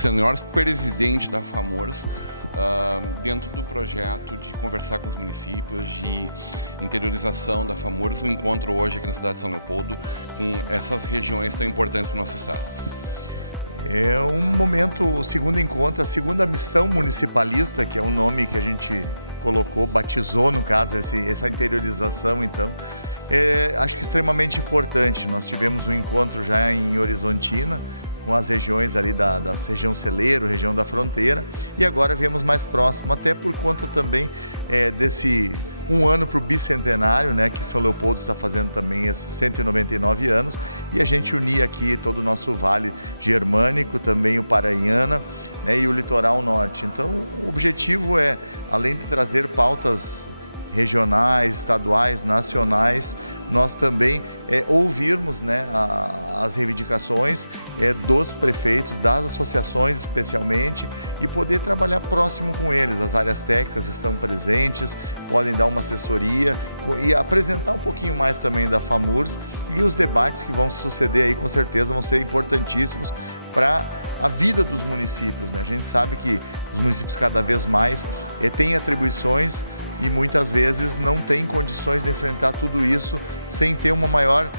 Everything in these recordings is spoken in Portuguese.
senhor presidente da FAMURS, dentro do projeto de conversar com os municípios, de interiorização da FAMURS, um encontro hoje aqui na cidade de São Leopoldo com essas regiões tão importantes para o nosso estado. É um momento, o segundo encontro, a segunda missão municipalista, que é o nome que a gente colocou, batizou no caso, essa interiorização, então, acho que extremamente importante. Nós tivemos um encontro já em Horizontina, com as regiões ali da região celeiro, região da fronteira, e agora viemos mais próximo, até por conta também desse um ano para o bicentenário, né, que São Leopoldo está fazendo também esses 199 anos, e a gente unir aqui todo o nosso Vale Germânico, também o Paranhana, né, e o Litoral Norte. Então, o objetivo é, além de trazer pautas regionais, estaduais, nacionais, nós também ouvirmos, né, as reivindicações dos prefeitos, das associações especialmente, e poder trabalhar próximo com eles. As áreas técnicas estão presentes, podem dar uma assessoria e apresentar um pouquinho mais também da FAMURS, e os debates que vão suceder aí com certeza vão ser importantíssimos para a vida dos municípios, né? A gente sabe que os municípios cada vez mais têm atribuições e muitas vezes não têm condições de enfrentar tudo isso sem ter uma maior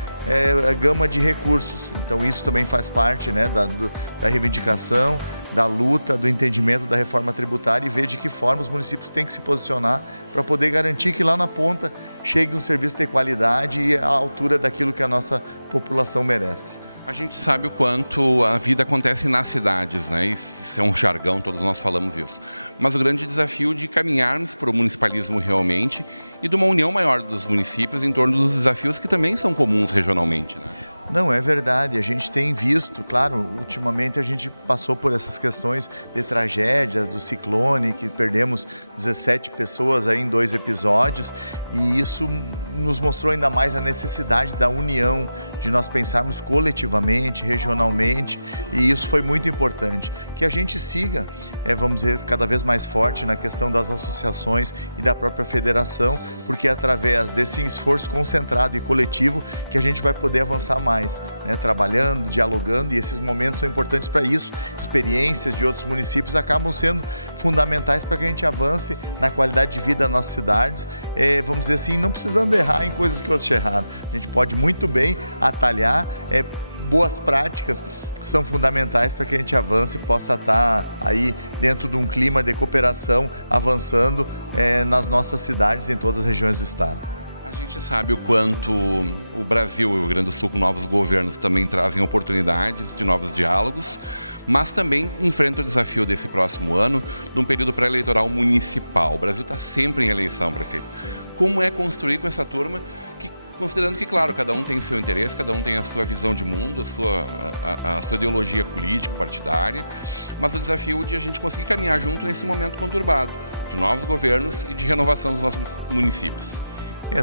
gama de recursos. Então isso também faz parte, né, da reivindicação, da luta, do entendimento da reforma tributária, e ver de que forma os municípios têm que se posicionar para poder garantir que lá na ponta chegue um serviço de qualidade e à altura daquilo que a nossa população merece. A gente sabe o quanto a vida acontece nas cidades, né? Isso é um jargão, todos nós falamos isso. Mas o grande desafio de caminharmos para o municipalismo realmente e de uma união maior dos municípios em torno dos desafios que também são comuns regionalmente, né? Não, é verdade. A gente tem visto, claro, ultimamente a gente passou por essas questões de tragédias, do ciclone, que perdemos 17 pessoas aí em 2 episódios, e isso nos mostrou ainda mais a necessidade da união, de nós pensarmos coletivamente, regionalmente, e isso foi muito importante. Que a gente siga, vamos dizer, cada vez mais forte na questão das associações e da própria federação, porque é através desse esforço concentrado e coletivo que a gente vai poder avançar mais, né? Trabalhando, dialogando, e esses momentos são importantes para isso. Experiências de outros municípios acabam sendo fundamentais para que a gente avance na qualidade de vida das nossas cidades, vamos dizer assim, não precisando errar em coisas que outros erraram. A gente pode muito bem atalhar, boas práticas são fundamentais para que a gente avance e possa estar aí dentro de um clima de cooperação, avançando nas nossas cidades, em todas as regiões do estado. A gente sabe o quanto o Brasil e o Rio Grande do Sul, com novos governos, também trazem oportunidades de novos diálogos, mas também enfrenta o desafio desse próximo ano, de um período pré-eleitoral municipal. O Brasil está sempre em eleição, prefeito. Como é construir com essa turma considerando que, claro, cada um tem o seu interesse, cada um tem a sua visão de mundo, a sua ideologia política, partidária, mas o desafio de a gente conseguir caminhar junto nesse momento conturbado, de novos governos e de renovação dos nossos municípios.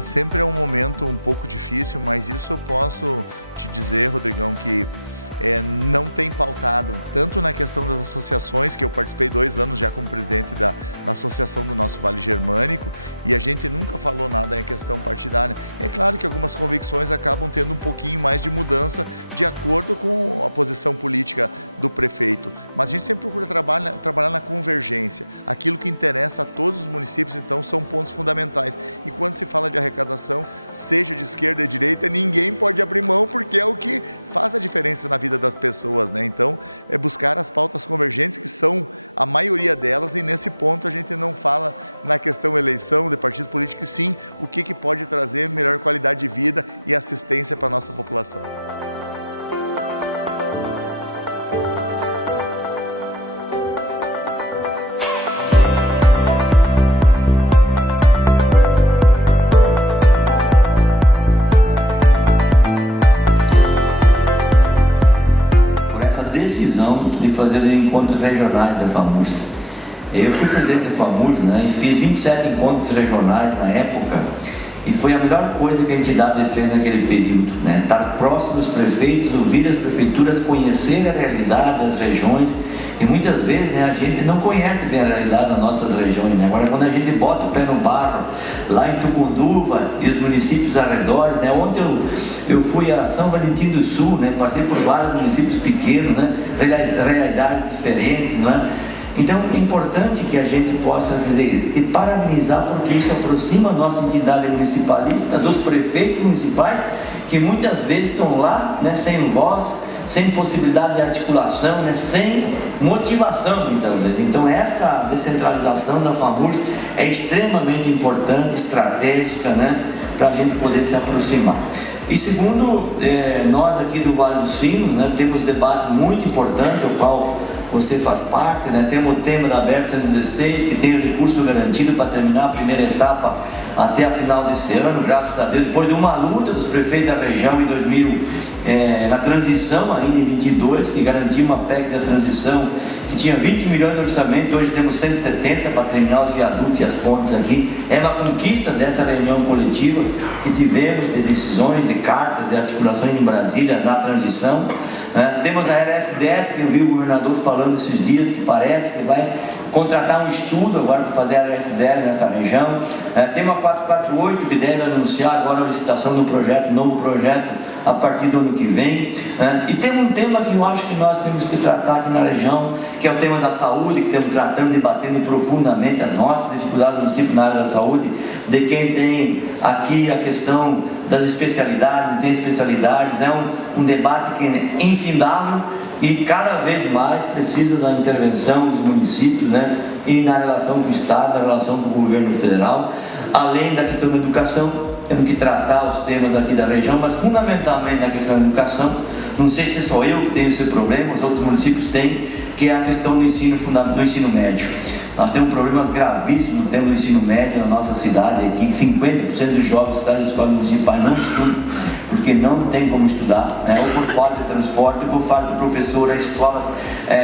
Sempre é um momento um pouco difícil, mas isso eu posso te dizer, Rodrigão, que não tem pautado tanto na questão das associações, que eu participei 2 anos já como presidente da associação do nosso Vale Germânico, e a gente nunca falou nada em questão partidária. É claro que algumas convicções acabam tendo um pouquinho mais de mudança de acordo com a posição política do prefeito, mas a gente sempre procura trabalhar na convergência. Aquilo que interessa a todos os municípios, então, são pontos fundamentais. E quando se fala de arrecadação, seja de esquerda ou de direita, ninguém pode abrir mão, porque é o que faz a diferença na vida das pessoas, né? Então, é buscar as pautas convergentes, que são a maioria delas, e nesse ponto a gente não fala na questão eleição de partido político, e sim o que pode trazer melhor qualidade de vida e assistência para a nossa população. Decisão de fazer encontros regionais da FAMURS. Eu fui presidente da FAMURS, né, e fiz 27 encontros regionais na época, e foi a melhor coisa que a entidade fez naquele período, né? Estar próximo dos prefeitos, ouvir as prefeituras, conhecer a realidade das regiões E muitas vezes, né, a gente não conhece bem a realidade das nossas regiões, né? Agora, quando a gente bota o pé no barro, lá em Tucunduva e os municípios arredores, né? Ontem eu fui a São Valentim do Sul, né? Passei por vários municípios pequenos, né? Realidades diferentes, né? Então é importante que a gente possa dizer, te parabenizar, porque isso aproxima a nossa entidade municipalista dos prefeitos municipais, que muitas vezes estão lá, né, sem voz, sem possibilidade de articulação, né, sem motivação muitas vezes. Então essa descentralização da FAMURS é extremamente importante, estratégica, né, para a gente poder se aproximar. E segundo, nós aqui do Vale do Sino, né, temos debates muito importantes, o qual você faz parte, né? Temos o tema da BR 116, que tem o recurso garantido para terminar a primeira etapa até a final desse ano, graças a Deus, depois de uma luta dos prefeitos da região em 2000, na transição ainda em 22, que garantiu uma PEC da transição, que tinha 20 milhões de orçamento, hoje temos 170 para terminar os viadutos e as pontes aqui. É uma conquista dessa reunião coletiva que tivemos, de decisões, de cartas, de articulação em Brasília, na transição. Temos a RS10, que eu vi o governador falando esses dias, que parece que vai contratar um estudo agora para fazer a RS10 nessa região. Temos a 448, que deve anunciar agora a licitação do projeto, novo projeto, a partir do ano que vem. E temos um tema que eu acho que nós temos que tratar aqui na região, que é o tema da saúde, que estamos tratando, debatendo profundamente as nossas dificuldades do município na área da saúde, de quem tem aqui a questão das especialidades, não tem especialidades. É um debate que é infindável e cada vez mais precisa da intervenção dos municípios, né? E na relação com o Estado, na relação com o governo federal, além da questão da educação. Temos que tratar os temas aqui da região, mas fundamentalmente na questão da educação. Não sei se é só eu que tenho esse problema, os outros municípios têm, que é a questão do ensino médio. Nós temos problemas gravíssimos no tema do ensino médio na nossa cidade aqui. 50% dos jovens que estão nas escolas municipais não estudam, porque não tem como estudar, né? Ou por falta de transporte, ou por falta de professor, escolas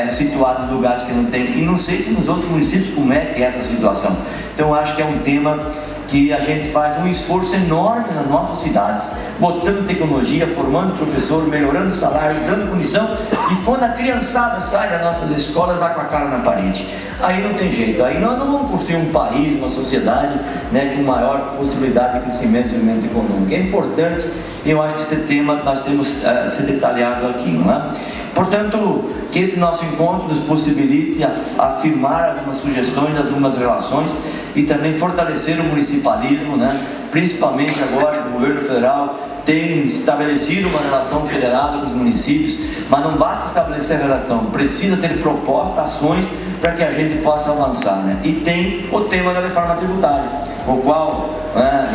situadas em lugares que não tem. E não sei se nos outros municípios como é que é essa situação. Então eu acho que é um tema que a gente faz um esforço enorme nas nossas cidades, botando tecnologia, formando professor, melhorando o salário, dando condição, e quando a criançada sai das nossas escolas, dá com a cara na parede. Aí não tem jeito, aí nós não vamos construir um país, uma sociedade, né, com maior possibilidade de crescimento e desenvolvimento econômico. É importante, e eu acho que esse tema nós temos ser detalhado aqui, não é? Portanto, que esse nosso encontro nos possibilite afirmar algumas sugestões, algumas relações e também fortalecer o municipalismo, né? Principalmente agora que o governo federal tem estabelecido uma relação federada com os municípios, mas não basta estabelecer a relação, precisa ter propostas, ações para que a gente possa avançar, né? E tem o tema da reforma tributária, o qual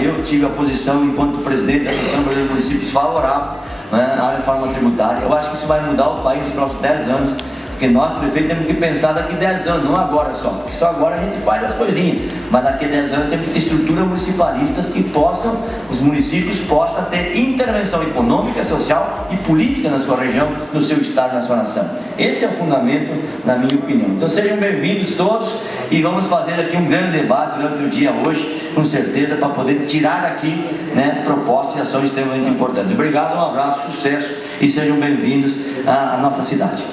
eu tive a posição enquanto presidente da Associação Brasileira de Municípios favorável, a reforma tributária. Eu acho que isso vai mudar o país nos próximos 10 anos, porque nós, prefeitos, temos que pensar daqui a 10 anos, não agora só, porque só agora a gente faz as coisinhas, mas daqui a 10 anos temos que ter estruturas municipalistas que possam, os municípios possam ter intervenção econômica, social e política na sua região, no seu estado, na sua nação. Esse é o fundamento, na minha opinião. Então sejam bem-vindos todos e vamos fazer aqui um grande debate durante o dia hoje, com certeza, para poder tirar daqui, né, propostas e ações extremamente importantes. Obrigado, um abraço, sucesso e sejam bem-vindos à nossa cidade.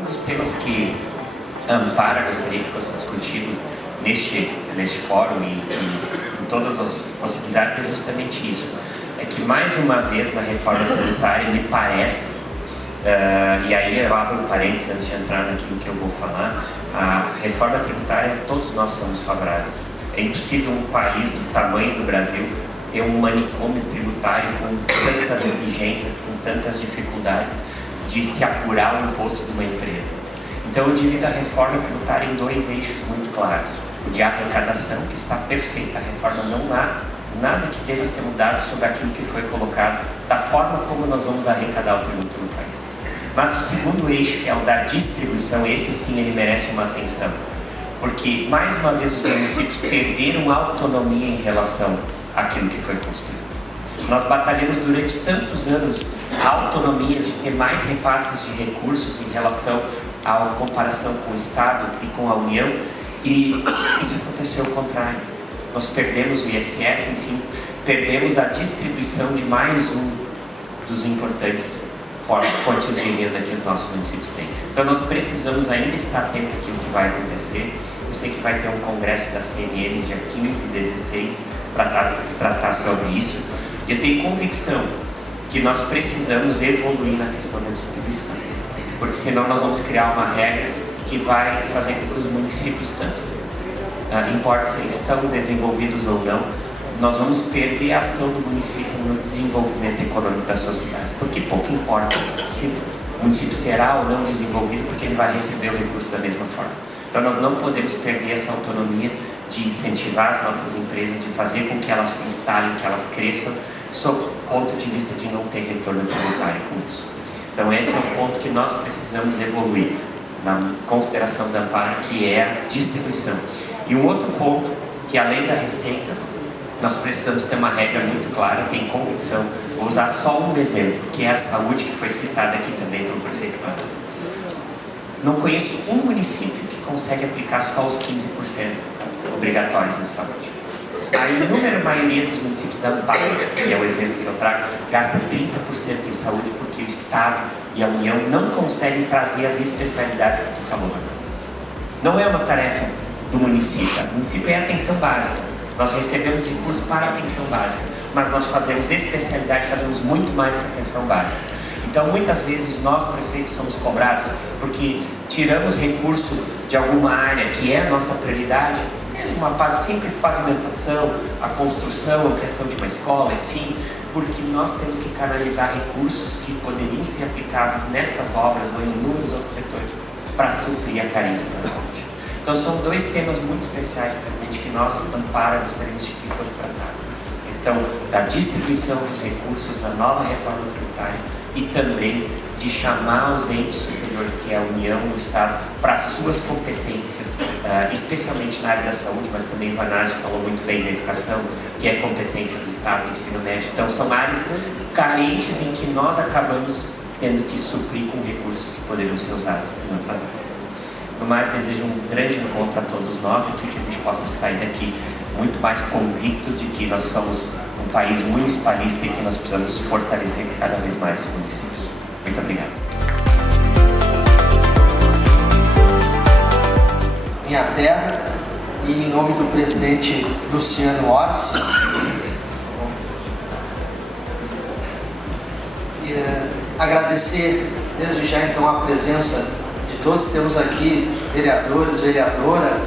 Um dos temas que a Ampara gostaria que fosse discutido neste fórum e em todas as possibilidades é justamente isso. É que mais uma vez na reforma tributária me parece, e aí eu abro um parênteses antes de entrar naquilo que eu vou falar, a reforma tributária todos nós somos favoráveis. É impossível um país do tamanho do Brasil ter um manicômio tributário com tantas exigências, com tantas dificuldades de se apurar o imposto de uma empresa. Então eu divido a reforma tributária em dois eixos muito claros. O de arrecadação, que está perfeita, a reforma não há nada que deva ser mudado sobre aquilo que foi colocado, da forma como nós vamos arrecadar o tributo no país. Mas o segundo eixo, que é o da distribuição, esse sim ele merece uma atenção, porque mais uma vez os municípios perderam autonomia em relação àquilo que foi construído. Nós batalhamos durante tantos anos a autonomia de ter mais repasses de recursos em relação à comparação com o Estado e com a União, e isso aconteceu ao contrário. Nós perdemos o ISS, enfim, perdemos a distribuição de mais um dos importantes fontes de renda que os nossos municípios têm. Então nós precisamos ainda estar atentos àquilo que vai acontecer. Eu sei que vai ter um congresso da CNM dia 15 e 16 para tratar sobre isso. E eu tenho convicção que nós precisamos evoluir na questão da distribuição, porque senão nós vamos criar uma regra que vai fazer com que os municípios, tanto importa se eles são desenvolvidos ou não, nós vamos perder a ação do município no desenvolvimento econômico das suas cidades, porque pouco importa se o município será ou não desenvolvido, porque ele vai receber o recurso da mesma forma. Então nós não podemos perder essa autonomia de incentivar as nossas empresas, de fazer com que elas se instalem, que elas cresçam, sob o ponto de vista de não ter retorno tributário com isso. Então esse é um ponto que nós precisamos evoluir na consideração da Amparo, que é a distribuição. E um outro ponto, que além da receita, nós precisamos ter uma regra muito clara, tenho convicção, vou usar só um exemplo, que é a saúde, que foi citada aqui também pelo prefeito Vargas. Não conheço um município que consegue aplicar só os 15% obrigatórios em saúde. A inúmera maioria dos municípios da Amparo, que é o exemplo que eu trago, gasta 30% em saúde, porque o Estado e a União não conseguem trazer as especialidades que tu falou, Vanessa. Não é uma tarefa do município. O município é a atenção básica. Nós recebemos recursos para a atenção básica, mas nós fazemos especialidade, fazemos muito mais que a atenção básica. Então, muitas vezes, nós, prefeitos, somos cobrados porque tiramos recurso de alguma área que é a nossa prioridade, mesmo uma simples pavimentação, a construção, a ampliação de uma escola, enfim, porque nós temos que canalizar recursos que poderiam ser aplicados nessas obras ou em inúmeros outros setores para suprir a carência da saúde. Então, são dois temas muito especiais, presidente, que nós, Amparo, gostaríamos de que fosse tratado. A questão da distribuição dos recursos na nova reforma tributária e também de chamar os entes superiores, que é a União e o Estado, para suas competências, especialmente na área da saúde, mas também o Vanazzi falou muito bem da educação, que é competência do Estado, do ensino médio. Então, são áreas carentes em que nós acabamos tendo que suprir com recursos que poderiam ser usados em outras áreas. No mais, desejo um grande encontro a todos nós aqui, que a gente possa sair daqui muito mais convicto de que nós somos um país municipalista e que nós precisamos fortalecer cada vez mais os municípios. Muito obrigado. Minha terra, e em nome do presidente Luciano Orsi, agradecer desde já então a presença de todos. Temos aqui vereadores, vereadora,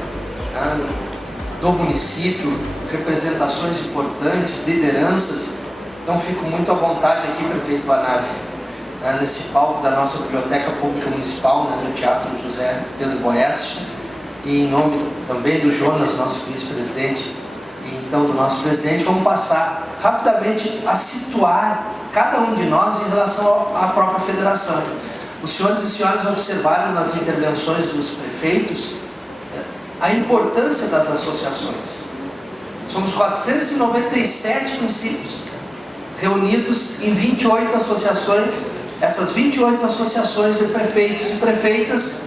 do município, representações importantes, lideranças. Então fico muito à vontade aqui, prefeito Vanazzi, nesse palco da nossa Biblioteca Pública Municipal, no Teatro José Pedro Boécio, e em nome também do Jonas, nosso vice-presidente, e então do nosso presidente, vamos passar rapidamente a situar cada um de nós em relação à própria federação. Os senhores e senhoras observaram nas intervenções dos prefeitos a importância das associações. Somos 497 municípios reunidos em 28 associações. Essas 28 associações de prefeitos e prefeitas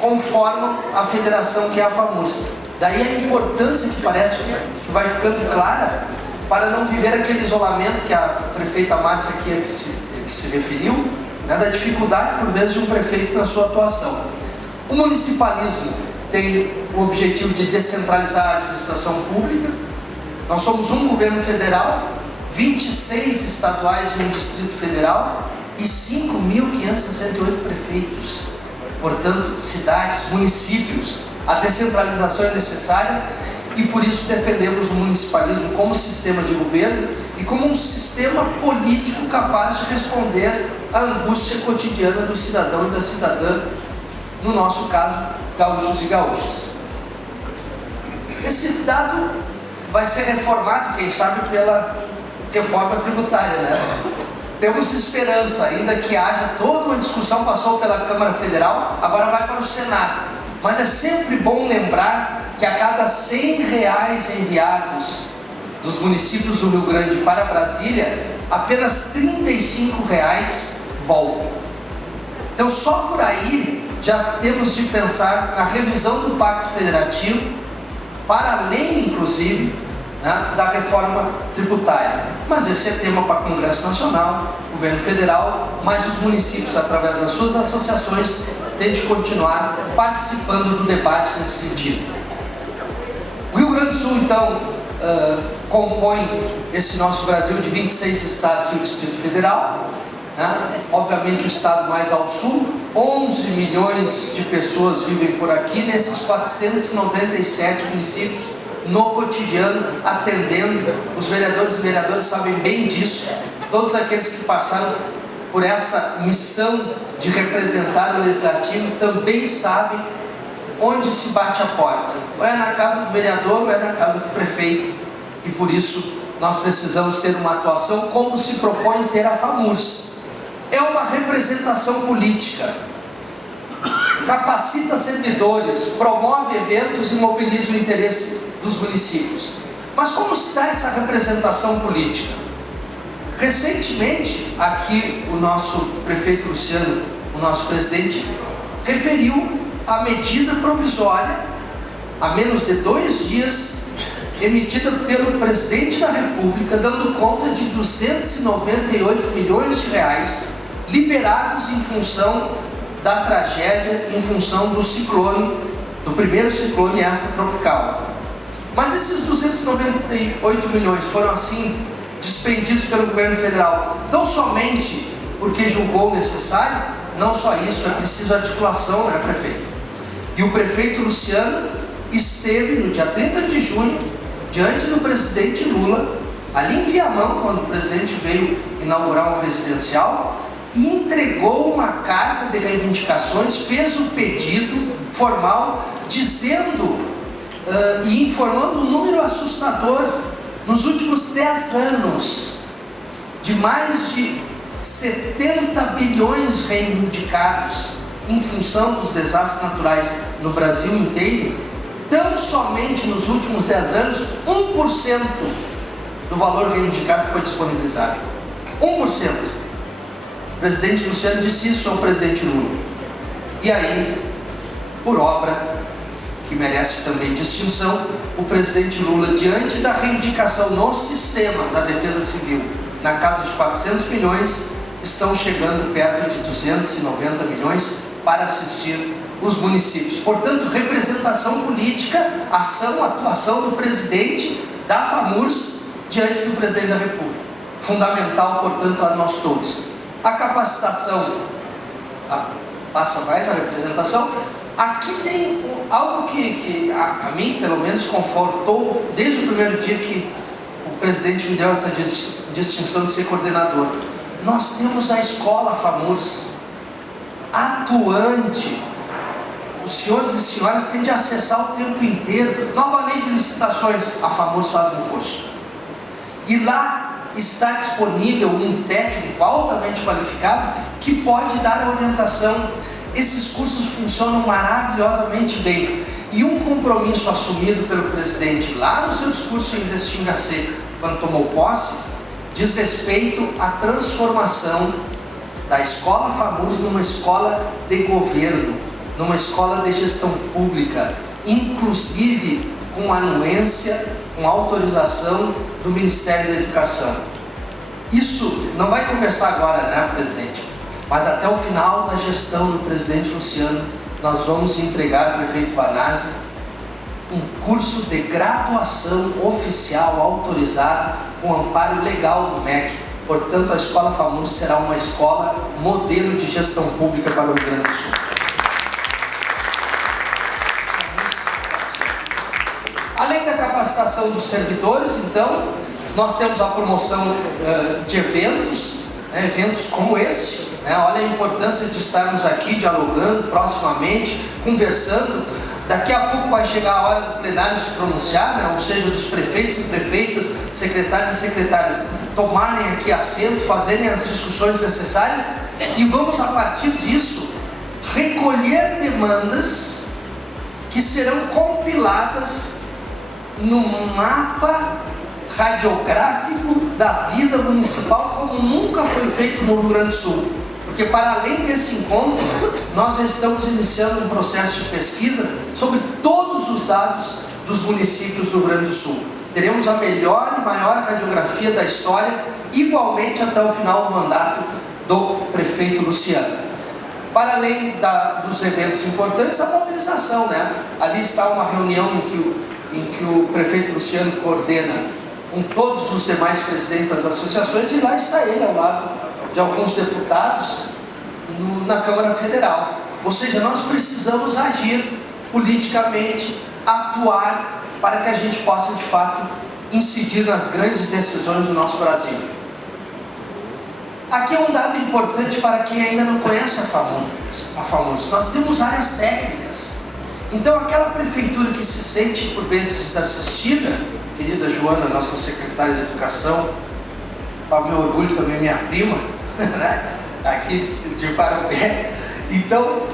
conformam a federação, que é a FAMURSA. Daí a importância que parece que vai ficando clara para não viver aquele isolamento que a prefeita Márcia aqui que se referiu, da dificuldade por vezes de um prefeito na sua atuação. O municipalismo tem o objetivo de descentralizar a administração pública. Nós somos um governo federal, 26 estaduais e um distrito federal e 5.568 prefeitos. Portanto, cidades, municípios, a descentralização é necessária e por isso defendemos o municipalismo como sistema de governo e como um sistema político capaz de responder à angústia cotidiana do cidadão e da cidadã, no nosso caso, gaúchos e gaúchas. Esse dado vai ser reformado, quem sabe, pela reforma tributária, né? Temos esperança, ainda que haja toda uma discussão, passou pela Câmara Federal, agora vai para o Senado. Mas é sempre bom lembrar que a cada R$100 enviados dos municípios do Rio Grande para Brasília, apenas R$35 voltam. Então só por aí já temos de pensar na revisão do Pacto Federativo, para além, inclusive, né, da reforma tributária. Mas esse é tema para Congresso Nacional, Governo Federal, mas os municípios, através das suas associações, têm de continuar participando do debate nesse sentido. O Rio Grande do Sul, então, compõe esse nosso Brasil de 26 estados e o Distrito Federal, né? Obviamente o estado mais ao sul, 11 milhões de pessoas vivem por aqui, nesses 497 municípios, no cotidiano, atendendo. Os vereadores e vereadoras sabem bem disso, todos aqueles que passaram por essa missão de representar o Legislativo também sabem onde se bate a porta, ou é na casa do vereador ou é na casa do prefeito, e por isso nós precisamos ter uma atuação como se propõe ter a FAMURS. É uma representação política, capacita servidores, promove eventos e mobiliza o interesse dos municípios. Mas como se dá essa representação política? Recentemente, aqui o nosso prefeito Luciano, o nosso presidente, referiu a medida provisória, há menos de 2 dias, emitida pelo presidente da República, dando conta de 298 milhões de reais liberados em função da tragédia, em função do ciclone, do primeiro ciclone extratropical. Mas esses 298 milhões foram assim despendidos pelo governo federal, não somente porque julgou necessário, não só isso, é preciso articulação, né, prefeito? E o prefeito Luciano esteve no dia 30 de junho, diante do presidente Lula, ali em Viamão, quando o presidente veio inaugurar um residencial, e entregou uma carta de reivindicações, fez o pedido formal, dizendo e informando um número assustador. Nos últimos 10 anos, de mais de 70 bilhões reivindicados em função dos desastres naturais no Brasil inteiro, tão somente nos últimos 10 anos, 1% do valor reivindicado foi disponibilizado. 1%. O presidente Luciano disse isso ao presidente Lula. E aí, por obra, que merece também distinção, o presidente Lula, diante da reivindicação no sistema da Defesa Civil, na casa de 400 milhões, estão chegando perto de 290 milhões para assistir os municípios. Portanto, representação política, ação, atuação do presidente da FAMURS diante do presidente da República. Fundamental, portanto, a nós todos. A capacitação passa mais a representação. Aqui tem algo que a mim, pelo menos, confortou desde o primeiro dia que o presidente me deu essa distinção de ser coordenador. Nós temos a escola FAMURS atuante. Os senhores e senhoras têm de acessar o tempo inteiro. Nova lei de licitações, a FAMURS faz um curso. E lá está disponível um técnico altamente qualificado que pode dar a orientação. Esses cursos funcionam maravilhosamente bem. E um compromisso assumido pelo presidente lá no seu discurso em Restinga Seca, quando tomou posse, diz respeito à transformação da escola FAMURS numa escola de governo, numa escola de gestão pública, inclusive com anuência, com autorização do Ministério da Educação. Isso não vai começar agora, né, presidente? Mas até o final da gestão do presidente Luciano, nós vamos entregar ao prefeito Vanazzi um curso de graduação oficial autorizado com amparo legal do MEC. Portanto, a Escola FAMURS será uma escola modelo de gestão pública para o Rio Grande do Sul. Além da capacitação dos servidores, então, nós temos a promoção de eventos, né, eventos como este. Olha a importância de estarmos aqui dialogando proximamente, conversando. Daqui a pouco vai chegar a hora do plenário se pronunciar, né? Ou seja, dos prefeitos e prefeitas, secretários e secretárias tomarem aqui assento, fazerem as discussões necessárias, e vamos, a partir disso, recolher demandas que serão compiladas num mapa radiográfico da vida municipal como nunca foi feito no Rio Grande do Sul. Porque, para além desse encontro, nós já estamos iniciando um processo de pesquisa sobre todos os dados dos municípios do Rio Grande do Sul. teremos a melhor e maior radiografia da história, igualmente até o final do mandato do prefeito Luciano. Para além dos eventos importantes, a mobilização, né? Ali está uma reunião em que o prefeito Luciano coordena com todos os demais presidentes das associações, e lá está ele ao lado de alguns deputados na Câmara Federal. Ou seja, nós precisamos agir politicamente, atuar para que a gente possa de fato incidir nas grandes decisões do nosso Brasil. Aqui é um dado importante para quem ainda não conhece a FAMURS. Nós temos áreas técnicas. Então aquela prefeitura que se sente por vezes desassistida, querida Joana, nossa secretária de Educação, para meu orgulho também minha prima, aqui de Parapé. Então,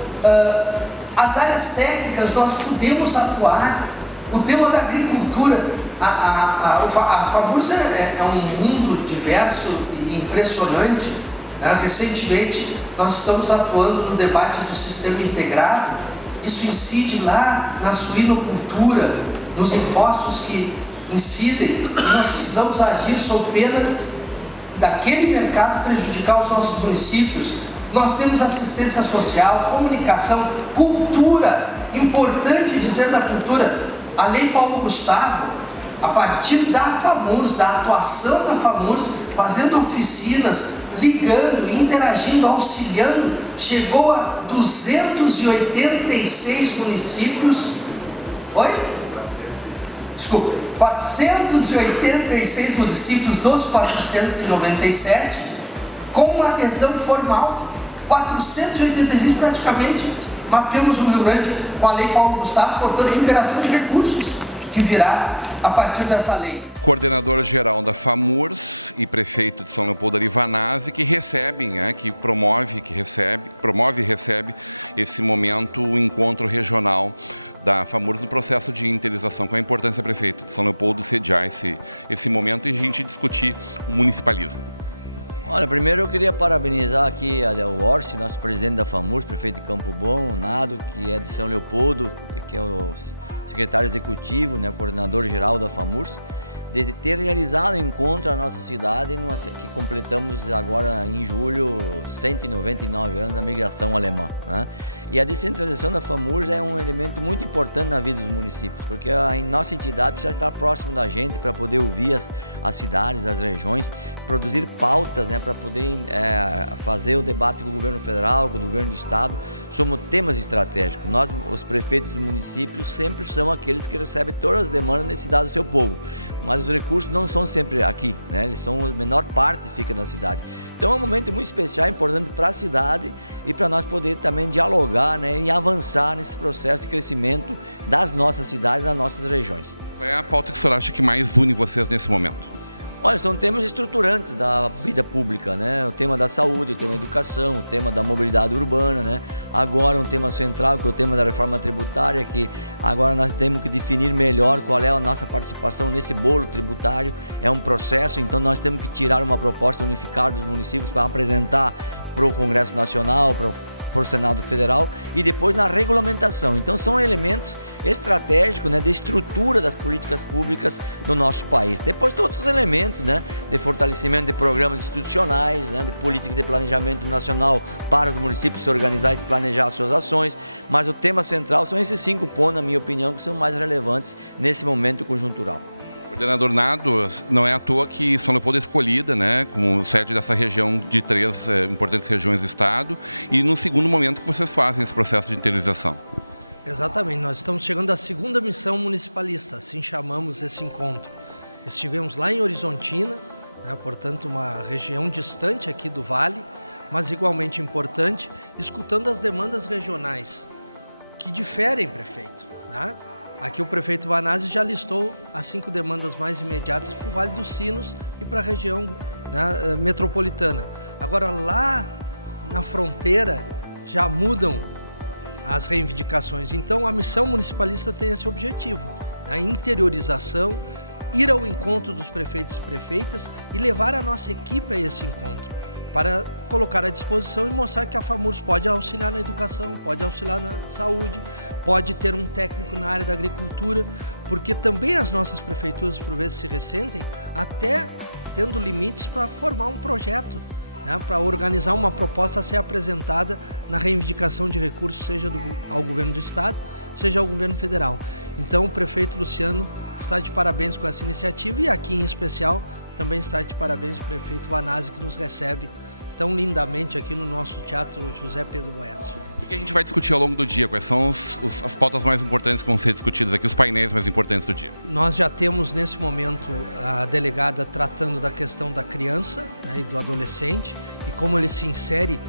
as áreas técnicas nós podemos atuar. O tema da agricultura, a FAMURS é um mundo diverso e impressionante, né? Recentemente nós estamos atuando no debate do sistema integrado. Isso incide lá na suinocultura, nos impostos que incidem, e nós precisamos agir sob pena daquele mercado prejudicar os nossos municípios. Nós temos assistência social, comunicação, cultura. Importante dizer da cultura. A Lei Paulo Gustavo, a partir da FAMURS, da atuação da FAMURS, fazendo oficinas, ligando, interagindo, auxiliando, chegou a 286 municípios. Oi? Desculpa, 486 municípios dos 497, com uma adesão formal. 486 praticamente. Mapeamos o Rio Grande com a Lei Paulo Gustavo, portanto, liberação de recursos que virá a partir dessa lei. Coordenador-geral da FAMURS e prefeito de São Leopoldo Arivanazzi, que recebem, que promove e recebe esse momento, o encontro regional da FAMURS no processo de interiorização. Qual a importância, prefeito, de São Leopoldo sediar esse momento e a gente discutir o municipalismo? Olha, primeiro eu queria parabenizar aqui o Orsi, nosso presidente da FAMURS, prefeito de Campo Bom, o Nado, que é de São Leopoldo, que é o secretário executivo, né, o coordenador geral da FAMURS, de ter realizado o encontro na nossa cidade, que completamos agora em julho 199 anos da migração alemã, né? E a descentralização da FAMURS é um elemento muito importante na vida dos municípios, porque a nossa entidade precisa estar próximo da gente para poder ouvir as cidades, as regiões, produzir pautas, né, para poder fazer o debate com o governo federal, com o governo do estado, sobre temas estratégicos. Nós, os prefeitos dos municípios, sempre são aqueles que recebem todas as demandas da cidade do seu povo, mas os recursos não são sempre aqui, né? Eles são, a menor parte fica na cidade. Então é um momento muito especial, importante para a cidade e para nós poder também dialogar, né, e avançar nesse processo de crescimento das nossas cidades, das nossas regiões. Qual é a pauta que o senhor acha que mais une vocês nesse momento? Olha, são temas estruturantes da vida pública, né? O tema da saúde, o tema da educação, o tema da mobilidade urbana, né? Agora um tema central, que é o tema da reforma tributária, que agora nós temos que definir melhor qual é a nossa participação nesse bolo tributário. É um processo, então nós temos que tirar uma proposta unificada dos municípios para apresentar para o Congresso Nacional, para o Senado Federal e depois na regulamentação. Então são elementos estratégicos, né, de estrutura das políticas públicas do nosso país. Depois tem outros elementos, né, de fortalecimento de programas institucionais, né, de políticas de planejamento nacional para os municípios se organizar e se planejar as suas ações, mas o tema central são esses 5 pontos, na minha opinião, que são mais relevantes nesse momento conjuntural. Coordenador Nado, não é à toa que São Leopoldo é escolhida, né, como sede dessa região de 3 importantes regiões do estado, e no segundo momento que vocês fazem esse processo de interiorização. Exatamente, nós estamos chegando à segunda missão municipalista, assim chamamos esse encontro. Estivemos lá em Horizontina, né, portanto uma região distante aqui do Vale, mas igualmente importante, escutando as demandas regionais, que diferem, prefeito, né? Aqui o prefeito Vanazzi já listou as 5 demandas mais imediatas para o Vale dos Sinos e para a região, né, metropolitana. Agora lá na fronteira já mudam as reivindicações. Então a missão municipalista tem esse objetivo, a interiorização, ir ao encontro dos prefeitos e prefeitas e levar a nossa equipe a esse encontro. para colocar à disposição e mostrar que a FAMURS pode auxiliar na educação, pode auxiliar na saúde, pode ter um técnico na área da agricultura, porque também as nossas prefeituras, por vezes, se ressentem, até tendo limites para formar um projeto, né, para organizar uma proposta a ser apresentada na reivindicação de recursos, seja ao governo do Estado, seja ao governo federal. Então, o prefeito Luciano está de parabéns com essa iniciativa e aqui, em especial, também está de parabéns o prefeito Vanazzi, que nos recebe tão lindamente aqui no nosso Teatro José Pedro Boécio. O que a gente vai discutir ao longo do dia? Quais são as pautas mais importantes que vão ser discutidas aqui, os painéis mais importantes do dia? Nós já temos, nesse momento, a delegada tratando da questão da criança, né, e do adolescente, e como ele se insere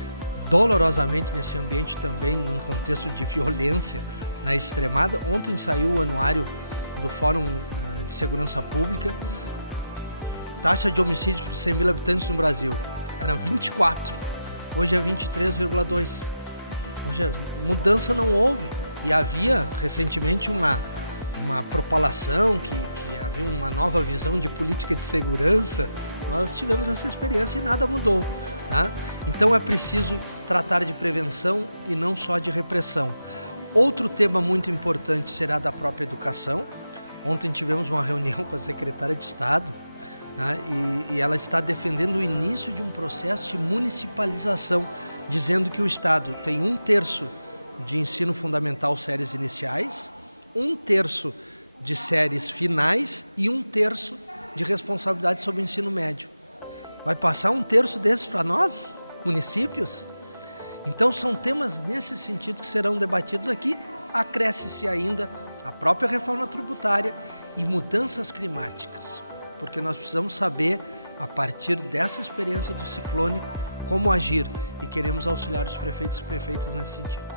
dolorosamente nesse ambiente também, num contexto de violência, né, extremada. Ontem saiu o anuário do Fórum de Segurança Pública, taxa de homicídios por 100 mil habitantes no Brasil. Era 24, hoje é 23,2. Hoje mudança não houve. E havia recentemente uma propalação que havia uma nova visão de política de segurança. Nós tivemos essa experiência e nada mudou, tá? Então é preciso tratar de prevenção e não só de repressão. Outro tema muito importante será da própria educação. Ontem tivemos uma reunião com a secretária de Estado, né, e ela está defendendo o início de um processo de municipalização, dizendo que o Estado tem 1/3 de ensino fundamental séries iniciais, 1/3 de séries finais e 1/3 de responsabilidade sobre o ensino médio. Vai passar 1/3 desses para nós, municípios? Então são temas nesse sentido que serão debatidos aqui. Acresce-se ainda a própria reforma tributária e mudanças climáticas, porque nós precisamos saber, a partir dessa experiência do ciclone, como agir, e queremos auxiliar os prefeitos e prefeitas nesse sentido.